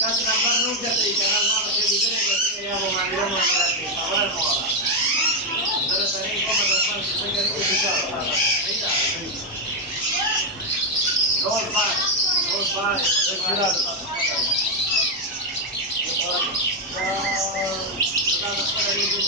Casi nampak nunggu jadi karena nama saya di sini katanya ya mau mandi mau mandi awal mau apa? Terus tadi kau mendapat sesuatu itu bisa apa? Tidak. Roll back, kira tetap ada. Kita dapat dari itu